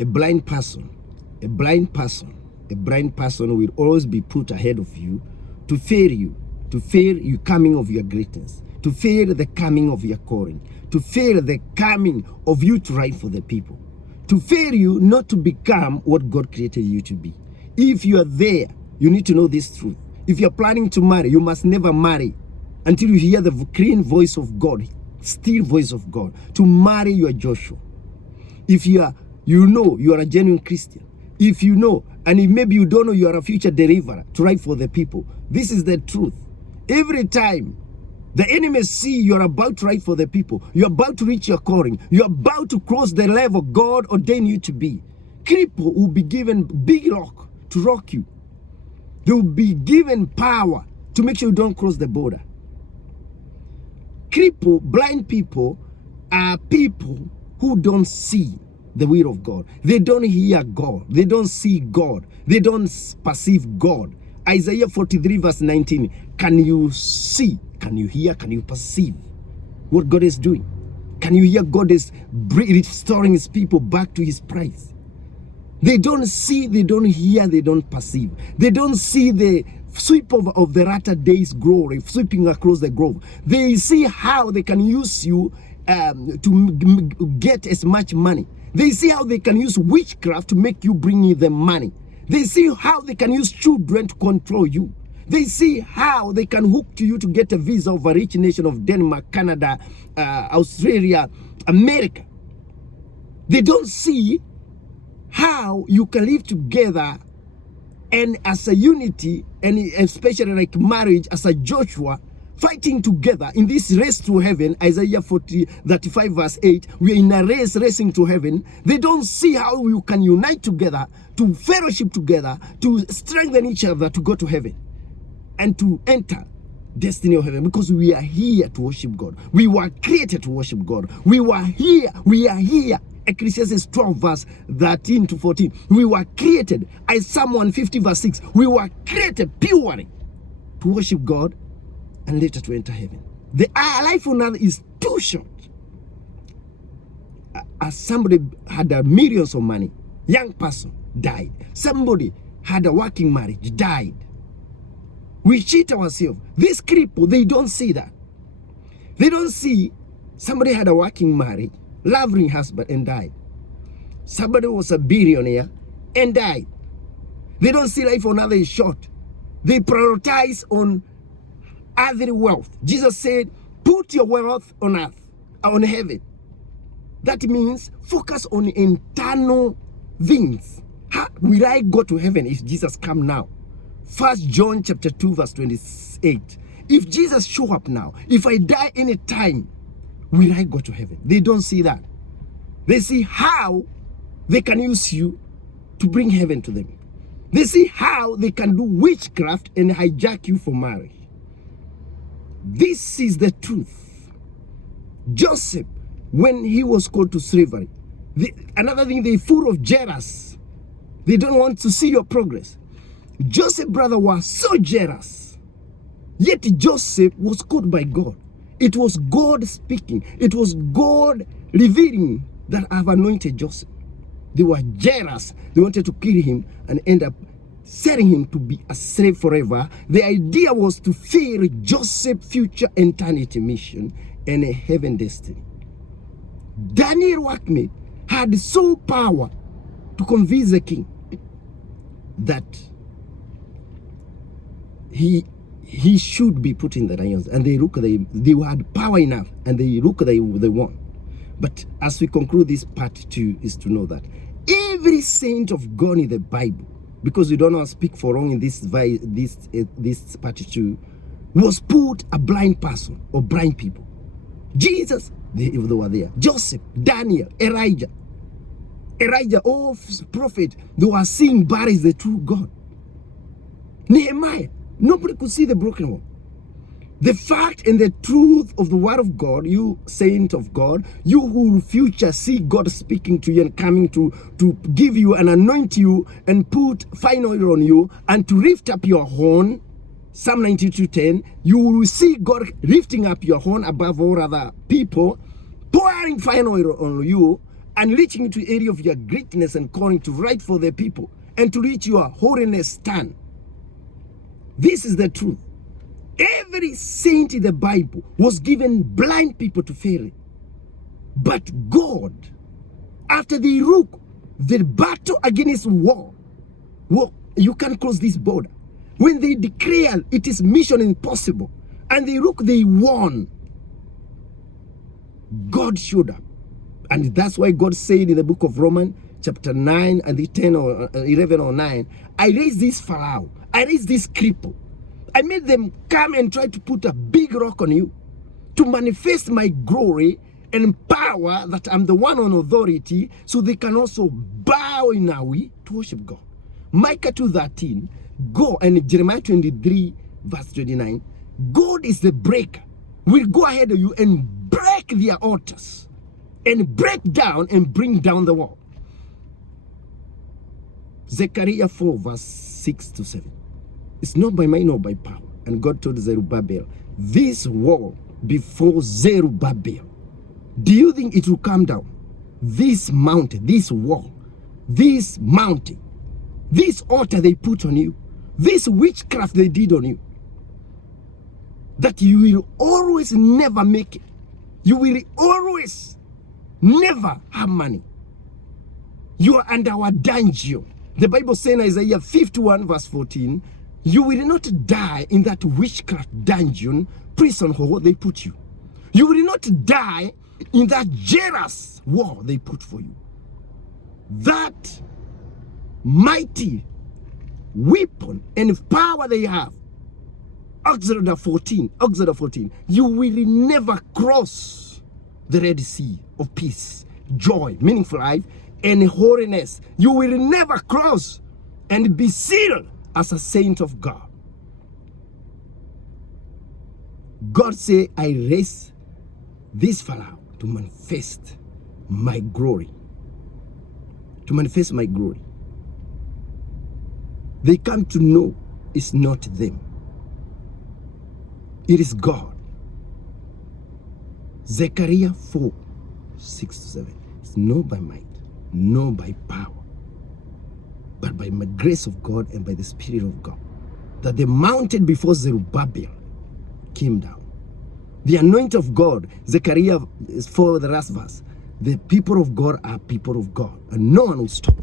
A blind person will always be put ahead of you to fear you coming of your greatness, to fear the coming of your calling, to fear the coming of you to write for the people, to fear you not to become what God created you to be. If you are there, you need to know this truth. If you're planning to marry, you must never marry until you hear the clean voice of God, still voice of God. To marry, you are Joshua. If you are a genuine Christian. If you know, and if maybe you don't know, you are a future deliverer to write for the people. This is the truth. Every time the enemy see you are about to write for the people, you're about to reach your calling, you're about to cross the level God ordained you to be, people will be given big rock to rock you. They will be given power to make sure you don't cross the border. Blind people are people who don't see the will of God. They don't hear God. They don't see God. They don't perceive God. Isaiah 43 verse 19. Can you see? Can you hear? Can you perceive what God is doing? Can you hear God is restoring his people back to his praise? They don't see, they don't hear, they don't perceive. They don't see the sweep of the latter days glory sweeping across the grove. They see how they can use you to get as much money. They see how they can use witchcraft to make you bring them money. They see how they can use children to control you. They see how they can hook to you to get a visa of a rich nation of Denmark, Canada, Australia, America. They don't see how you can live together and as a unity, and especially like marriage, as a Joshua, fighting together in this race to heaven. Isaiah 35 verse 8, we are in a race racing to heaven. They don't see how you can unite together, to fellowship together, to strengthen each other to go to heaven and to enter destiny of heaven, because we are here to worship God. We were created to worship God. We are here. Ecclesiastes 12 verse 13 to 14. We were created. Psalm 150 verse 6. We were created purely to worship God and later to enter heaven. Our life on earth is too short. As somebody had millions of money, young person died. Somebody had a working marriage, died. We cheat ourselves. These people, they don't see that. They don't see somebody had a working marriage, loving husband, and died. Somebody was a billionaire and died. They don't see life on earth is short. They prioritize on earthly wealth. Jesus said, put your wealth on earth, on heaven. That means focus on internal things. How will I go to heaven if Jesus come now? 1 John chapter 2 verse 28. If Jesus show up now, if I die any time, will I go to heaven? They don't see that. They see how they can use you to bring heaven to them. They see how they can do witchcraft and hijack you for marriage. This is the truth. Joseph, when he was called to slavery, another thing, they're full of jealous. They don't want to see your progress. Joseph's brother was so jealous. Yet Joseph was called by God. It was God speaking. It was God revealing that I've anointed Joseph. They were jealous. They wanted to kill him and end up setting him to be a slave forever. The idea was to fail Joseph's future eternity mission and a heaven destiny. Daniel workmate had so power to convince the king that he should be put in the lions, and they had power enough, and they won. But as we conclude this part 2 is to know that every saint of God in the Bible, because we don't want to speak for long in this part 2, was put a blind person or blind people. Jesus, they were there. Joseph, Daniel, Elijah, all prophets, they were seeing Baal is the true God. Nehemiah, nobody could see the broken one. The fact and the truth of the word of God, you saint of God, you who future see God speaking to you and coming to give you and anoint you and put fine oil on you and to lift up your horn, Psalm 92:10, you will see God lifting up your horn above all other people, pouring fine oil on you and reaching into the area of your greatness and calling to write for the people and to reach your holiness stand. This is the truth. Every saint in the Bible was given blind people to Pharaoh. But God, after they look the battle against war, you can't cross this border. When they declare it is mission impossible, and they look, they won. God showed up. And that's why God said in the book of Romans, chapter 9 and the 10 or 11 or 9, I raised this Pharaoh, I raised this cripple. I made them come and try to put a big rock on you to manifest my glory and power, that I'm the one on authority, so they can also bow in a way to worship God. Micah 2:13, go, and Jeremiah 23 verse 29, God is the breaker. We'll go ahead of you and break their altars and break down and bring down the wall. Zechariah 4 verse 6 to 7. It's not by might nor by power. And God told Zerubbabel, this wall before Zerubbabel, do you think it will come down? This mountain, this wall, this mountain, this altar they put on you, this witchcraft they did on you, that you will always never make it. You will always never have money. You are under our dungeon. The Bible says in Isaiah 51 verse 14, you will not die in that witchcraft dungeon, prison hole they put you. You will not die in that jealous war they put for you. That mighty weapon and power they have, Exodus 14, you will never cross the Red Sea of peace, joy, meaningful life, and holiness. You will never cross and be sealed as a saint of God. God say, I raise this Pharaoh to manifest my glory. To manifest my glory. They come to know it's not them. It is God. Zechariah 4, 6 to 7. It's not by might, not by power, but by the grace of God and by the Spirit of God, that the mountain before Zerubbabel came down. The anointing of God, Zechariah 4, the last verse. The people of God are people of God, and no one will stop.